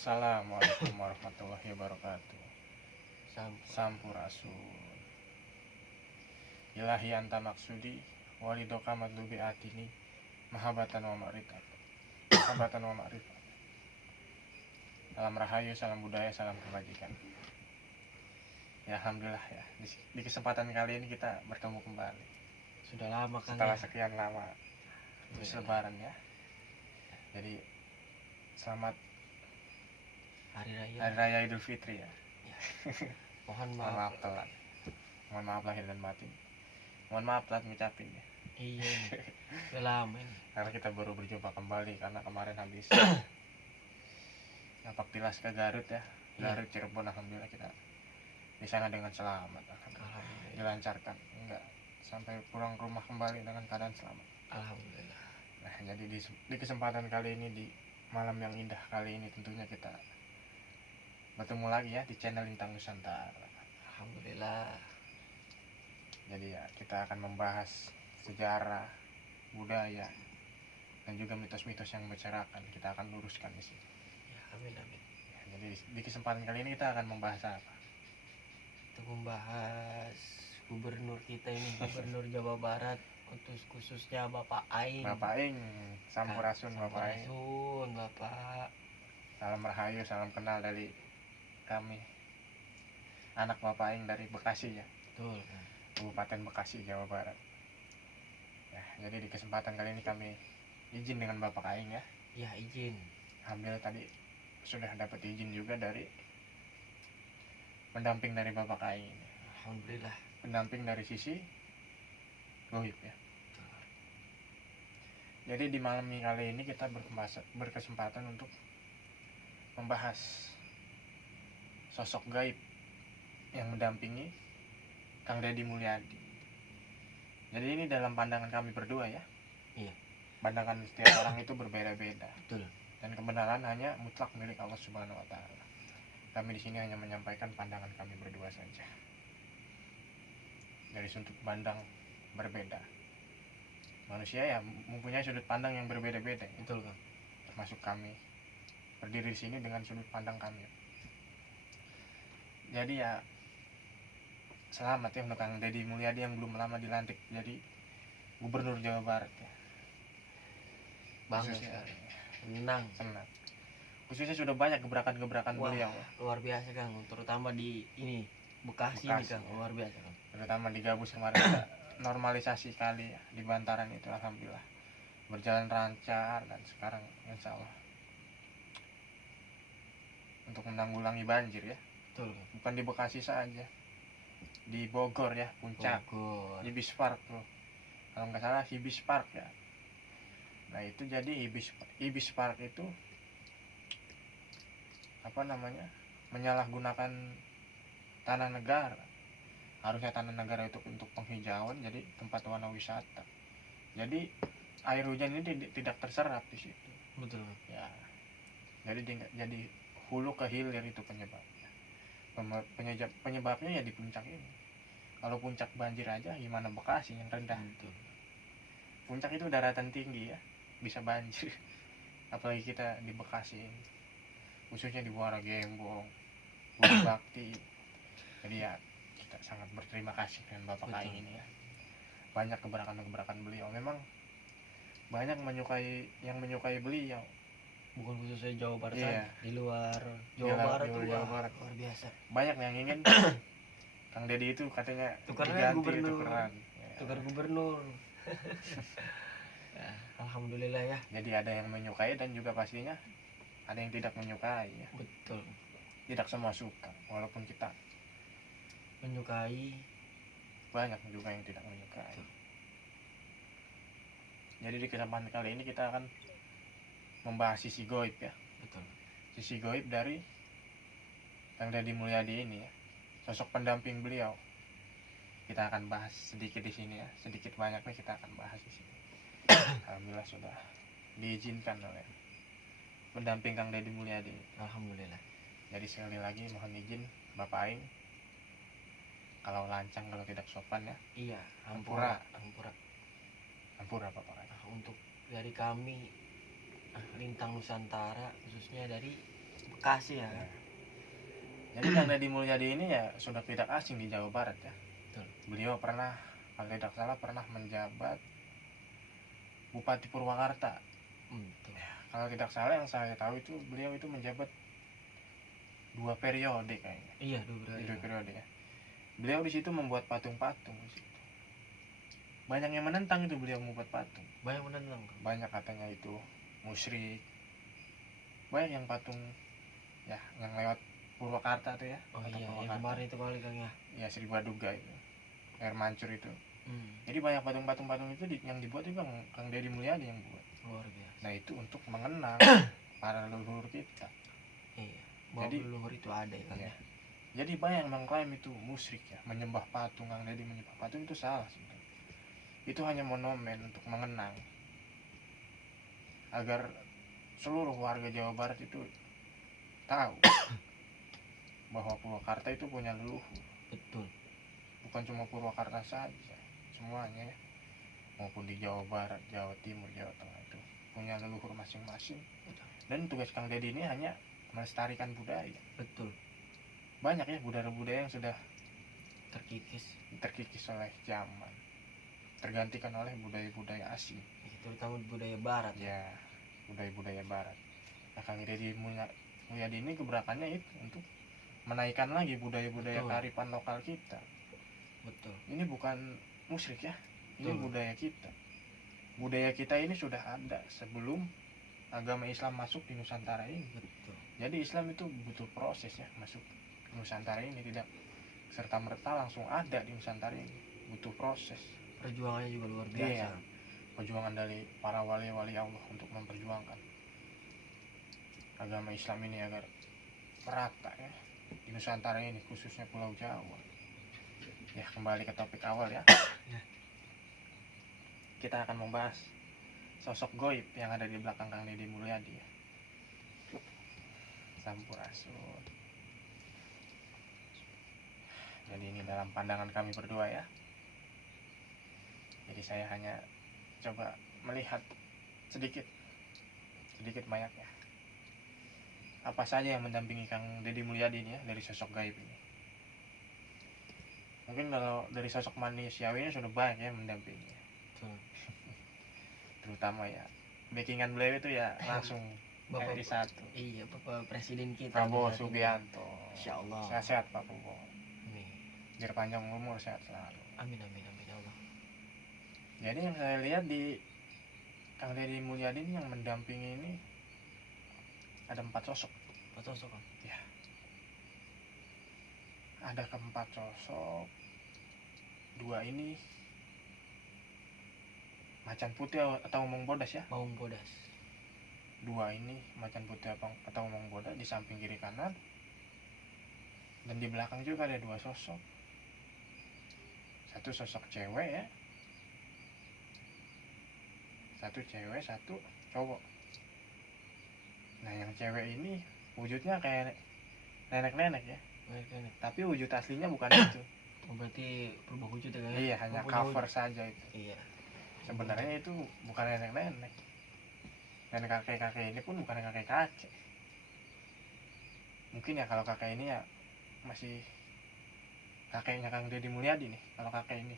Assalamualaikum warahmatullahi wabarakatuh. Sampurasun. Ilahi anta maksudi walidoka madlubi atini mahabatan wa ma'rifat. Mahabatan wa ma'rifat. Salam rahayu, salam budaya, salam kebajikan. Ya alhamdulillah ya. Di kesempatan kali ini kita bertemu kembali. Sudah lama kan setelah ya? Sekian lama habis lebaran ya. Jadi selamat Hari Raya Idul Fitri ya. Mohon Mohon maaf. maaf telat. Mohon maaf lahir dan batin. Mohon maaf telat ngucapin ya. Iya. Sudah lama ini. Karena kita baru berjumpa kembali karena kemarin habis napak tilas ke Garut ya. Garut Cirebon, alhamdulillah kita di sana dengan selamat. Alhamdulillah. Dilancarkan, enggak sampai pulang ke rumah kembali dengan keadaan selamat. Alhamdulillah. Nah, jadi di kesempatan kali ini, di malam yang indah kali ini, tentunya kita bertemu lagi ya di channel Lintang Nusantara. Alhamdulillah. Jadi ya kita akan membahas sejarah, budaya, dan juga mitos-mitos yang berserakan. Kita akan luruskan di sini. Ya, amin amin. Ya, jadi di kesempatan kali ini kita akan membahas apa? Untuk membahas gubernur kita ini, gubernur Jawa Barat, untuk khususnya Bapak Aing. Bapak Aing, Sampurasun Bapak Aing. Sampurasun Bapak. Salam rahayu, salam kenal dari kami, anak Bapak Aing dari Bekasi ya. Betul. Kabupaten Bekasi, Jawa Barat. Ya, jadi di kesempatan kali ini kami izin dengan Bapak Aing ya. Ya, izin. Alhamdulillah tadi sudah dapat izin juga dari pendamping dari Bapak Aing. Alhamdulillah. Pendamping dari sisi goib ya. Jadi di malam kali ini kita berkesempatan untuk membahas sosok gaib yang mendampingi Kang Deddy Mulyadi. Jadi ini dalam pandangan kami berdua ya. Iya. Pandangan setiap orang itu berbeda-beda. Betul. Dan kebenaran hanya mutlak milik Allah Subhanahu wa taala. Kami di sini hanya menyampaikan pandangan kami berdua saja. Dari sudut pandang berbeda. Manusia ya mempunyai sudut pandang yang berbeda-beda. Betul, Kang. Termasuk kami berdiri di sini dengan sudut pandang kami. Jadi ya selamat ya untuk Kang Deddy Mulyadi yang belum lama dilantik jadi Gubernur Jawa Barat ya. Bangga Khususnya, senang. Khususnya sudah banyak gebrakan-gebrakan beliau ya. Luar biasa, Kang, terutama di ini Bekasi ini, Kang, luar biasa, Kang. Terutama di Gabus kemarin ada normalisasi kali ya, di Bantaran itu alhamdulillah berjalan lancar, dan sekarang insya Allah untuk menanggulangi banjir ya. Betul. Bukan di Bekasi saja, di Bogor ya, Puncak, Bogor. Ibis Park tuh, kalau nggak salah Ibis Park ya. Nah itu jadi Ibis Park itu apa namanya, menyalahgunakan tanah negara. Harusnya tanah negara itu untuk penghijauan, jadi tempat warna wisata. Jadi air hujan ini tidak terserap di situ. Betul. Ya. Jadi hulu ke hilir itu penyebabnya. Penyebabnya ya di puncak ini. Kalau puncak banjir aja gimana Bekasi yang rendah. Betul. Puncak itu daratan tinggi ya, bisa banjir. Apalagi kita di Bekasi ini. Khususnya di Muara Gembong, Budi Bakti. Jadi ya kita sangat berterima kasih dengan Bapak Aing ini ya. Banyak gebrakan-gebrakan beliau. Memang banyak yang menyukai beliau. Bukan khususnya Jawa Barat, Iya. di luar Jawa Barat tuh Jawa Barat luar biasa. Banyak yang ingin Kang Deddy itu katanya tukaran gubernur. Ya. Tukar gubernur. Ya, alhamdulillah ya. Jadi ada yang menyukai dan juga pastinya ada yang tidak menyukai ya. Betul. Tidak semua suka, walaupun kita Menyukai, banyak juga yang tidak menyukai. Jadi di kesempatan kali ini kita akan membahas sisi goib ya. betul. Sisi goib dari Kang Deddy Mulyadi ini ya. Sosok pendamping beliau. Kita akan bahas sedikit di sini ya. Sedikit banyaknya kita akan bahas di sini. Alhamdulillah sudah diizinkan oleh pendamping Kang Deddy Mulyadi. Alhamdulillah. Jadi sekali lagi mohon izin Bapak Aing, kalau lancang, kalau tidak sopan ya. Iya, Ampura Bapak. Untuk dari kami Lintang Nusantara, khususnya dari Bekasi ya. Ya. Jadi Kang Deddy Mulyadi ini ya sudah tidak asing di Jawa Barat ya. Betul. Beliau pernah, kalau tidak salah pernah menjabat Bupati Purwakarta. Betul. Kalau tidak salah yang saya tahu itu beliau itu menjabat 2 periode kayaknya. Iya, 2 2 periode ya. Beliau di situ membuat patung-patung di situ. Banyak yang menentang itu beliau membuat patung. Banyak menentang. Banyak katanya itu musyrik. Banyak yang patung ya yang lewat Purwakarta tuh ya. Oh Patung iya, yang Purwakarta. kemarin itu kali Kang ya. Ya Sri Baduga itu. Air mancur itu. Hmm, Jadi banyak patung-patung itu yang dibuat itu Kang Deddy Mulyadi yang buat. luar biasa. Nah itu untuk mengenang para leluhur kita. Iya. Bahwa Jadi- leluhur itu ada ya Kang Ya. ya. Jadi banyak yang mengklaim itu musyrik ya, menyembah patung. Kang Deddy menyembah patung itu salah sebenarnya. Itu hanya monumen untuk mengenang agar seluruh warga Jawa Barat itu tahu bahwa Purwakarta itu punya leluhur. Betul. Bukan cuma Purwakarta saja, semuanya ya. Maupun di Jawa Barat, Jawa Timur, Jawa Tengah itu punya leluhur masing-masing. Dan tugas Kang Deddy ini hanya melestarikan budaya. Betul. Banyak ya budaya-budaya yang sudah Terkikis. terkikis oleh zaman, tergantikan oleh budaya-budaya asing. Terutama budaya barat. Ya, budaya-budaya barat. Nah, Kang Deddy Mulyadi ini gebrakannya itu untuk menaikkan lagi budaya-budaya Betul. kearifan lokal kita. Betul. Ini bukan musyrik ya, ini Betul. budaya kita. Budaya kita ini sudah ada sebelum agama Islam masuk di Nusantara ini. Betul. Jadi Islam itu butuh proses ya masuk ke Nusantara ini, tidak serta merta langsung ada di Nusantara ini, butuh proses. Perjuangannya juga luar biasa. Iya. Perjuangan dari para wali-wali Allah untuk memperjuangkan agama Islam ini agar merata ya di Nusantara ini, khususnya Pulau Jawa. Ya, kembali ke topik awal ya. Ya. Kita akan membahas sosok goib yang ada di belakang Kang Deddy Mulyadi ya. Sampurasun. Jadi ini dalam pandangan kami berdua ya. Jadi saya hanya coba melihat sedikit banyaknya. Apa saja yang mendampingi Kang Deddy Mulyadi ini ya dari sosok gaib ini. Mungkin kalau dari sosok manusiawinya sudah banyak ya mendampingi. Betul. Terutama ya backingan beliau itu ya langsung Bapak RI 1. Iya, Bapak Presiden kita. Prabowo saat ini. Subianto. Insyaallah. Sehat Pak Prabowo. Amin. Biar panjang umur, sehat selalu. Amin amin amin ya Allah. Jadi yang saya lihat di Kang Deddy Mulyadi ini yang mendampingi ini ada 4 sosok. Pak sosok Kang. Ada keempat sosok. 2 ini macan putih atau omong bodas ya. Maung Bodas. 2 ini macan putih atau omong bodas di samping kiri kanan. Dan di belakang juga ada 2 sosok. Satu sosok cewek ya. Satu cewek, satu cowok. Nah yang cewek ini wujudnya kayak nenek-nenek ya. Nenek. Tapi wujud aslinya bukan itu. Oh, berarti berubah wujud ya Kang? Iya, hanya Mempunyai cover wujud. saja itu. Iya. Sebenarnya itu bukan nenek-nenek. Dan kakek-kakek ini pun bukan kakek-kakek. Mungkin ya kalau kakek ini ya masih kakeknya Kang Deddy Mulyadi nih. Kalau kakek ini,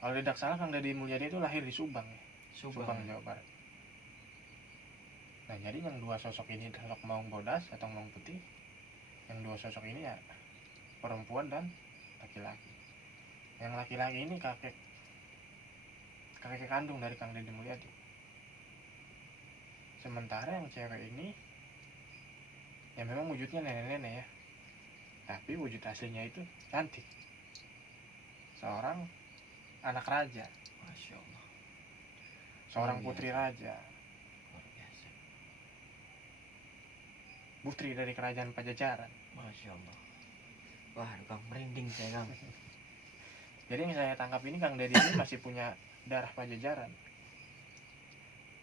kalau tidak salah Kang Deddy Mulyadi itu lahir di Subang ya. Subang Jawa Barat. Nah jadi yang 2 sosok ini sosok maung bodas atau maung putih. Yang 2 sosok ini ya perempuan dan laki-laki. Yang laki-laki ini kakek kandung dari Kang Deddy Mulyadi. Sementara yang cewek ini ya memang wujudnya nenek-nenek ya, tapi wujud aslinya itu cantik, seorang anak raja, Masya Allah. seorang Luar putri biasa. raja, Luar biasa. putri dari kerajaan Pajajaran. Masya Allah. Wah, Kang merinding saya Kang. Jadi yang saya tangkap ini Kang Deddy ini masih punya darah Pajajaran,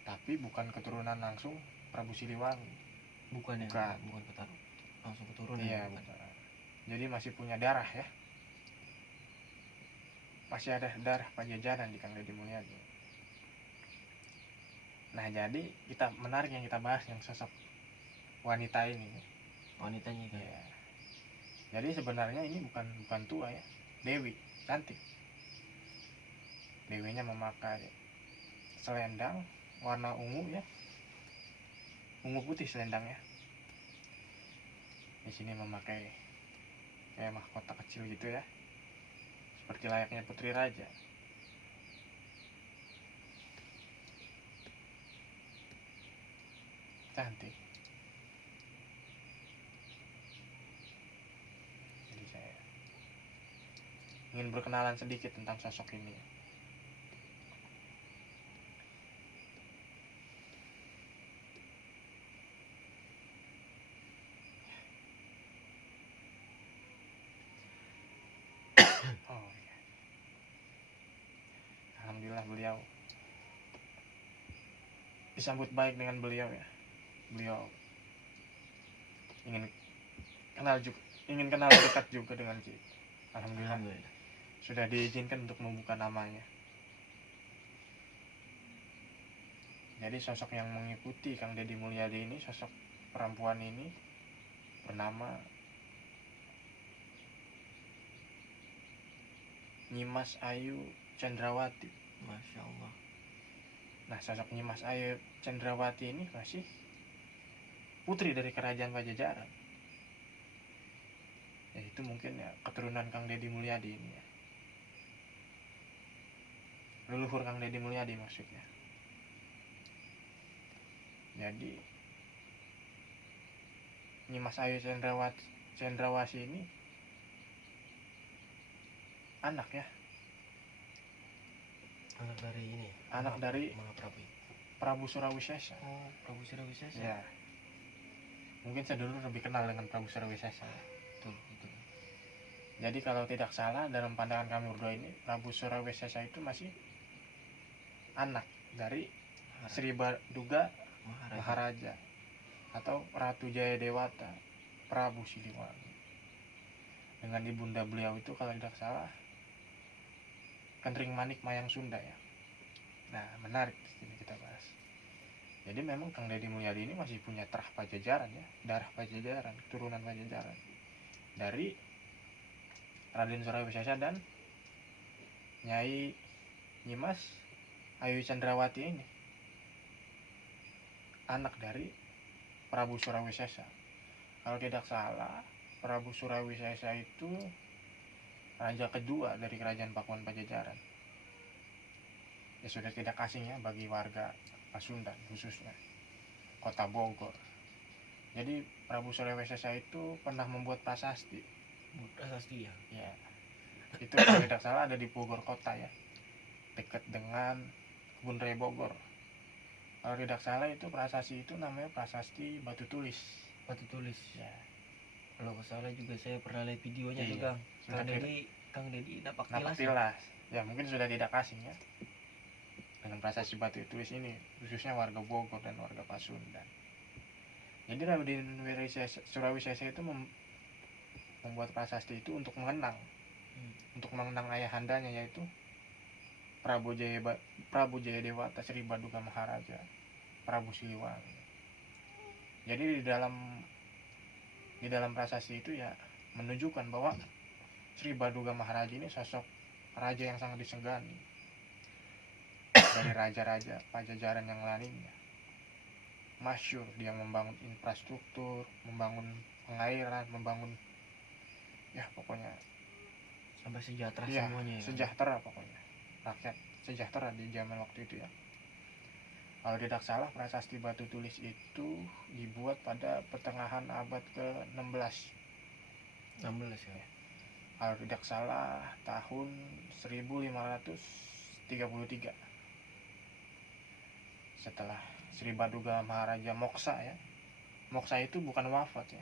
tapi bukan keturunan langsung Prabu Siliwangi. Bukan ya? Bukan. Bukan keturunan. Langsung keturunan. Iya, bukan. bukan. Jadi masih punya darah ya. Masih ada darah Pajajaran di Kang Deddy Mulyadi. Nah, jadi kita menarik yang kita bahas yang sosok wanita ini. Wanitanya kan. Ya. Jadi sebenarnya ini bukan tua ya, Dewi cantik. Dewinya memakai selendang warna ungu ya, ungu putih selendangnya. Di sini memakai kayak mahkota kecil gitu ya, seperti layaknya putri raja. Cantik. Jadi saya ingin berkenalan sedikit tentang sosok ini. Oh iya. Alhamdulillah beliau disambut baik dengan beliau ya. Beliau ingin kenal dekat juga dengan kita. Alhamdulillah sudah diizinkan untuk membuka namanya. Jadi sosok yang mengikuti Kang Deddy Mulyadi ini, sosok perempuan ini bernama Nyimas Ayu Cendrawati. Masya Allah. Nah, sosok Nyimas Ayu Cendrawati ini masih putri dari kerajaan Pajajaran. Ya itu mungkin ya keturunan Kang Deddy Mulyadi ini ya. Leluhur Kang Deddy Mulyadi maksudnya. Jadi Nyimas Ayu Cendrawati ini anak ya, Anak dari ini. anak dari Mahaprabu. Prabu Surawisesa. Oh, Prabu Surawisesa. Ya, mungkin saya dulu lebih kenal dengan Prabu Surawisesa. Betul. Jadi kalau tidak salah dalam pandangan kami berdua ini, Prabu Surawisesa itu masih anak dari Sri Baduga Maharaja atau Ratu Jayadewata Prabu Siliwangi. Dengan ibunda beliau itu kalau tidak salah Kentring Manik Mayang Sunda ya. Nah, menarik ini kita bahas. Jadi memang Kang Deddy Mulyadi ini masih punya terah Pajajaran ya, darah Pajajaran, keturunan Pajajaran dari Raden Surawisesa dan Nyai Nyimas Ayu Cendrawati ini, anak dari Prabu Surawisesa. Kalau tidak salah, Prabu Surawisesa itu raja kedua dari kerajaan Pakuan Pajajaran. Ya sudah tidak asing ya bagi warga Pasundan khususnya Kota Bogor. Jadi Prabu Surawisesa itu pernah membuat prasasti. Prasasti ya. Ya. Itu kalau tidak salah ada di Bogor Kota ya, dekat dengan Kebun Raya Bogor. Kalau tidak salah itu prasasti itu namanya prasasti Batu Tulis. Batu Tulis. Ya. Kalau nggak salah juga saya pernah lihat videonya tuh, Iya. Kang. Kang Deddy napak Napak tilas. Ya mungkin sudah tidak asing ya dengan prasasti Batu Tulis ini, khususnya warga Bogor dan warga Pasundan. Jadi Raden Surawisesa itu membuat prasasti itu untuk mengenang ayahandanya, yaitu Prabu Jayadewata Sri Baduga Maharaja Prabu Siliwangi. Jadi di dalam prasasti itu ya menunjukkan bahwa Sri Baduga Maharaja ini sosok raja yang sangat disegani dari raja-raja Pajajaran yang lainnya. Masyhur dia membangun infrastruktur, membangun pengairan, membangun ya pokoknya sampai sejahtera ya, semuanya ya. Sejahtera pokoknya. Rakyat sejahtera di zaman waktu itu ya. Kalau tidak salah prasasti Batu Tulis itu dibuat pada pertengahan abad ke-16. 16 ya. Kalau tidak salah tahun 1533. Setelah Sri Baduga Maharaja moksa ya. Moksa itu bukan wafat ya.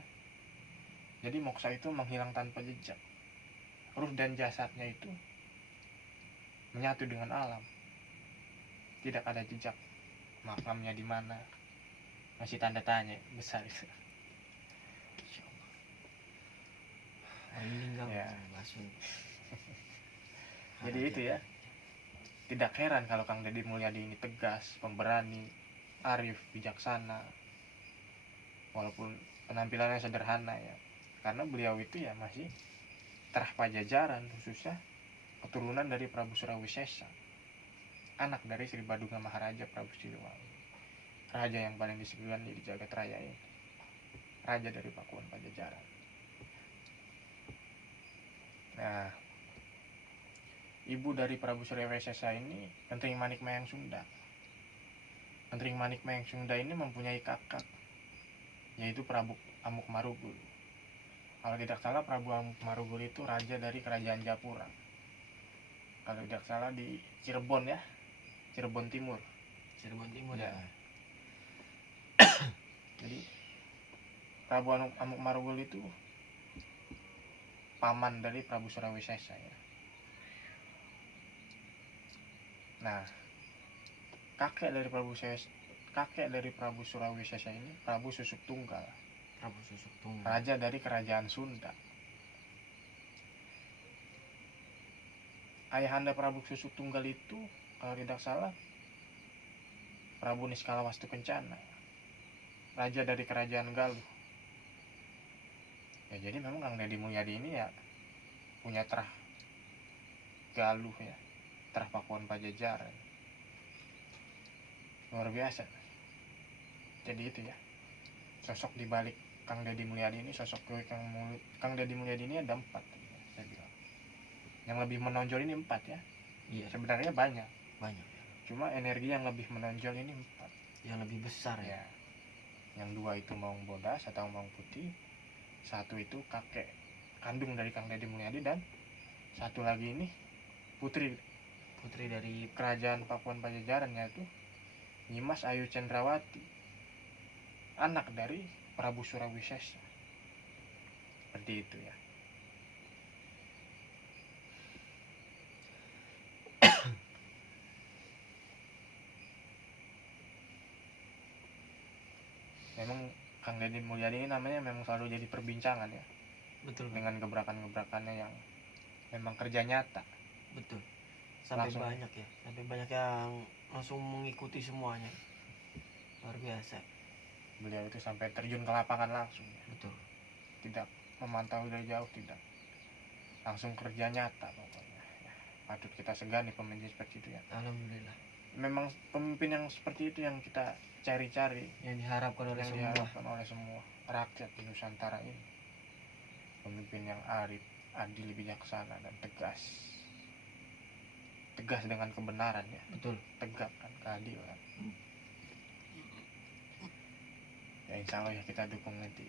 Jadi moksa itu menghilang tanpa jejak. Ruh dan jasadnya itu menyatu dengan alam. Tidak ada jejak makamnya di mana, masih tanda tanya besar itu. Meninggal Ya. langsung. Jadi itu ya. Tidak heran kalau Kang Deddy Mulyadi ini tegas, pemberani, arif, bijaksana. walaupun penampilannya sederhana ya, karena beliau itu ya masih terah Pajajaran, khususnya keturunan dari Prabu Surawisesa, anak dari Sri Baduga Maharaja Prabu Siliwangi, raja yang paling disegani di jagat raya ini, raja dari Pakuan Pajajaran. Nah, ibu dari Prabu Surawisesa ini Kentring Manik Mayang Sunda. Kentring Manik Mayang Sunda ini mempunyai kakak, yaitu Prabu Amuk Marugul. Kalau tidak salah, Prabu Amuk Marugul itu raja dari kerajaan Japura. Kalau tidak salah di Cirebon ya, Cirebon Timur. Cirebon Timur Ya. ya. Jadi Prabu Amuk Marugul itu paman dari Prabu Surawisesa ya. Nah, kakek dari Prabu Surawisesa ini Prabu Susuk Tunggal, Prabu Susuk Tunggal. raja dari kerajaan Sunda. Ayahanda Prabu Susuk Tunggal itu kalau tidak salah Prabu Niskala Wastu Kencana, raja dari kerajaan Galuh. Ya, jadi memang Kang Deddy Mulyadi ini ya punya terah Galuh ya, terah Pakuan Pajajaran. Luar biasa. Jadi itu ya, sosok di balik Kang Deddy Mulyadi ini, sosok Kang Deddy Mulyadi ini ada 4 saya bilang. Yang lebih menonjol ini 4 ya. Iya. Sebenarnya banyak. Banyak. Cuma energi yang lebih menonjol ini 4. Yang lebih besar ya. Yang 2 itu Maung Bodas atau Maung Putih. 1 itu kakek kandung dari Kang Deddy Mulyadi, dan 1 lagi ini putri dari kerajaan Pakuan Pajajaran, yaitu Nyimas Ayu Cendrawati, anak dari Prabu Surawisesa. Seperti itu ya. Memang Kang Deddy Mulyadi ini namanya memang selalu jadi perbincangan ya. Betul. Dengan gebrakan-gebrakannya yang memang kerja nyata. Betul. Sampai Langsung. banyak ya. Sampai banyak yang langsung mengikuti semuanya. Luar biasa. Beliau itu sampai terjun ke lapangan langsung ya. Betul. Tidak memantau dari jauh, tidak. Langsung kerja nyata pokoknya. Ya, patut kita segani pemimpin seperti itu ya. Alhamdulillah. Memang pemimpin yang seperti itu yang kita cari-cari, yang diharapkan oleh semua rakyat di Nusantara ini. Pemimpin yang arif, adil, bijaksana, dan tegas dengan kebenaran ya. Betul. Tegakkan keadilan. Ya, insya Allah ya kita dukung nanti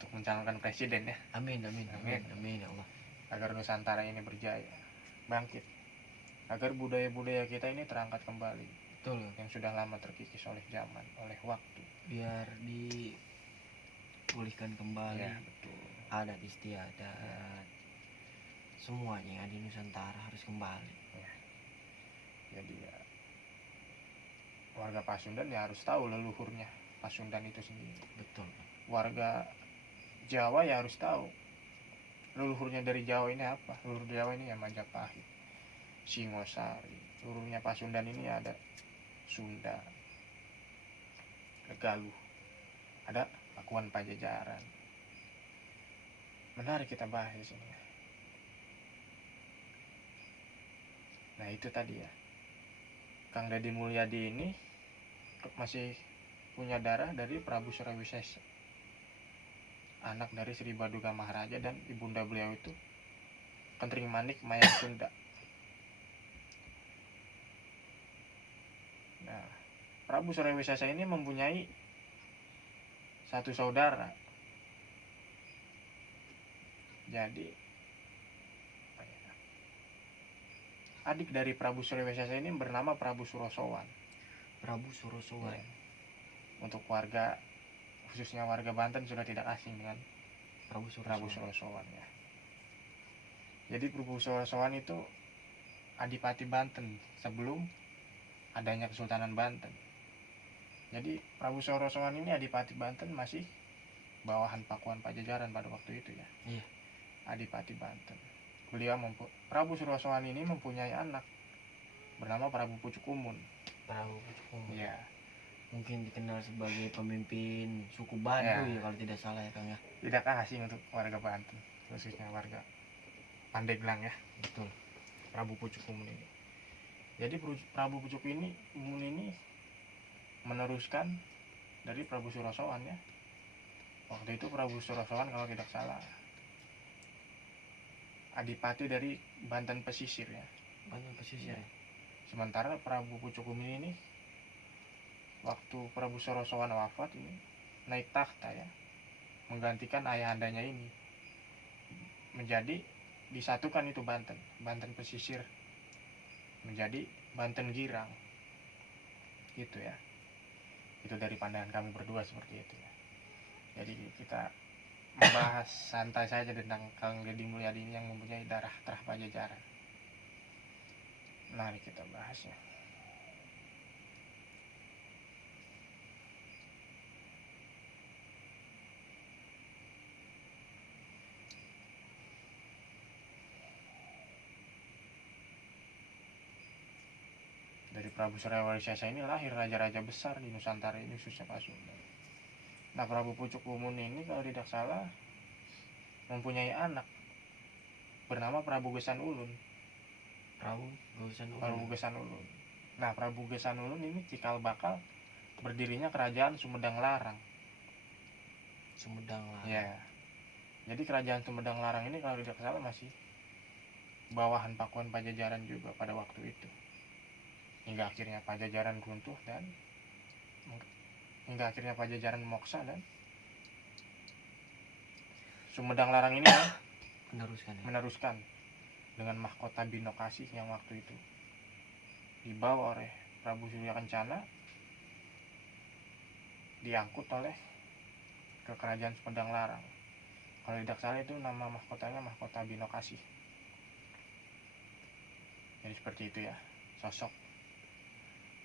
untuk mencalonkan presiden ya. Amin ya Allah. Agar Nusantara ini berjaya, bangkit, agar budaya-budaya kita ini terangkat kembali. Betul. Yang sudah lama terkikis oleh zaman, oleh waktu. Biar dipulihkan kembali. Ya, betul. Adat istiadat, semuanya yang ada di Nusantara harus kembali. Ya. Jadi ya, warga Pasundan ya harus tahu leluhurnya Pasundan itu sendiri. Betul. Warga Jawa ya harus tahu leluhurnya dari Jawa ini apa. Leluhur Jawa ini ya Majapahit, Singosari. Leluhurnya Pasundan ini ada Sunda, Galuh, ada Pakuan Pajajaran. Menarik kita bahas di sini. Nah, itu tadi ya. Kang Deddy Mulyadi ini masih punya darah dari Prabu Surawisesa, anak dari Sri Baduga Maharaja, dan ibunda beliau itu Kentring Manik Mayang Sunda. Nah, Prabu Surawisesa ini mempunyai 1 saudara. Jadi adik dari Prabu Surawisesa ini bernama Prabu Surosowan. Ya. Untuk warga, khususnya warga Banten, sudah tidak asing dengan Prabu Surosowan ya. Jadi Prabu Surosowan itu Adipati Banten sebelum adanya Kesultanan Banten. Jadi Prabu Surosowan ini Adipati Banten masih bawahan Pakuan Pajajaran pada waktu itu ya. Iya. Adipati Banten. Prabu Surosowan ini mempunyai anak bernama Prabu Pucuk Umun. Prabu Pucuk Umun. Ya. Mungkin dikenal sebagai pemimpin suku Baduy ya kalau tidak salah ya Kang ya. Tidak asing untuk warga Banten, khususnya warga Pandeglang ya. Betul. Prabu Pucuk Umun ini. Jadi Prabu Pucuk Umun ini meneruskan dari Prabu Surasowan ya. Waktu itu Prabu Surasowan kalau tidak salah adipati dari Banten pesisir ya. Banten pesisir. Ya. Sementara Prabu Pucuk Umun ini waktu Prabu Surasowan wafat ini naik takhta ya, menggantikan ayahandanya ini, menjadi disatukan itu Banten pesisir menjadi Banten Girang gitu ya. Itu dari pandangan kami berdua seperti itu ya. Jadi kita membahas santai saja tentang Kang Deddy Mulyadi ini yang mempunyai darah terah Pajajaran. Mari kita bahasnya. Dari Prabu Suryawali Sesa ini lahir raja-raja besar di Nusantara ini, khususnya Pasundan. Nah, Prabu Pucuk Umun ini kalau tidak salah mempunyai anak bernama Prabu Gesan Ulun. Prabu Gesan Ulun. Nah, Prabu Gesan Ulun ini cikal bakal berdirinya kerajaan Sumedang Larang. Ya. Jadi kerajaan Sumedang Larang ini kalau tidak salah masih bawahan Pakuan Pajajaran juga pada waktu itu. Hingga akhirnya Pajajaran runtuh dan hingga akhirnya Pajajaran moksa dan Sumedang Larang ini meneruskan dengan mahkota Binokasih yang waktu itu dibawa oleh Prabu Surya Kencana, diangkut oleh ke kerajaan Sumedang Larang. Kalau tidak salah itu nama mahkotanya mahkota Binokasih. Jadi seperti itu ya sosok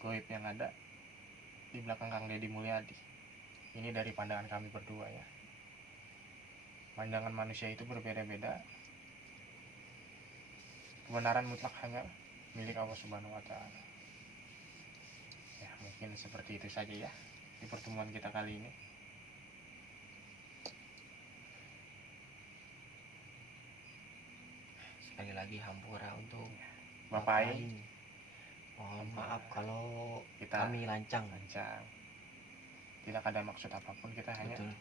goib yang ada di belakang Kang Deddy Mulyadi. Ini dari pandangan kami berdua ya. Pandangan manusia itu berbeda-beda. Kebenaran mutlak hanya milik Allah Subhanahu wa Ta'ala. Ya, mungkin seperti itu saja ya di pertemuan kita kali ini. Sekali lagi hampura untuk Bapak Aing. Mohon maaf kalau Kita kami lancang. Tidak ada maksud apapun, kita hanya Betul.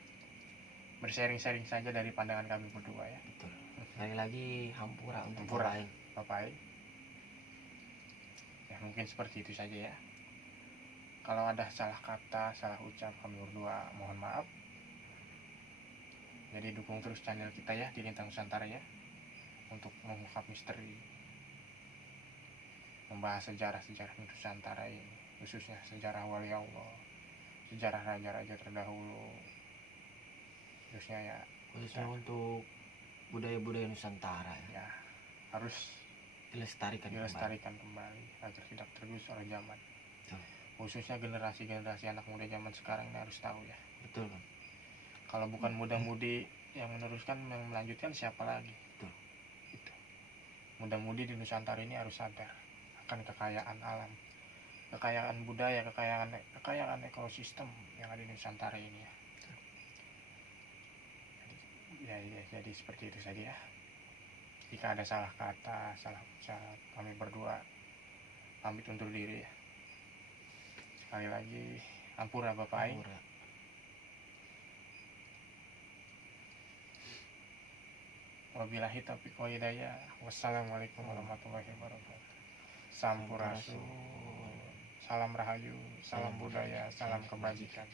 bersharing-sharing saja dari pandangan kami berdua ya. Betul. Sekali lagi hampura untuk Bapak Aing. Ya mungkin seperti itu saja ya. Kalau ada salah kata, salah ucap kami berdua mohon maaf. Jadi dukung terus channel kita ya di Lintang Nusantara ya, untuk mengungkap misteri, membahas sejarah-sejarah Nusantara ini, khususnya sejarah wali Allah, sejarah raja-raja terdahulu, khususnya untuk budaya-budaya Nusantara ya harus dilestarikan kembali agar tidak tergerus oleh zaman. Khususnya generasi-generasi anak muda zaman sekarang ini harus tahu ya. Betul kan? Kalau bukan muda-mudi yang meneruskan, yang melanjutkan siapa lagi? Betul. Itu. Muda-mudi di Nusantara ini harus sadar akan kekayaan alam, kekayaan budaya, kekayaan ekosistem yang ada di Nusantara ini ya. Jadi seperti itu saja ya. Jika ada salah kata, salah ucap, kami berdua pamit undur diri ya. Sekali lagi ampura Bapak Aing. Wabillahi taufiq wal hidayah. Wassalamualaikum warahmatullahi wabarakatuh. Sampurasun. Salam rahayu, salam budaya, salam kebajikan.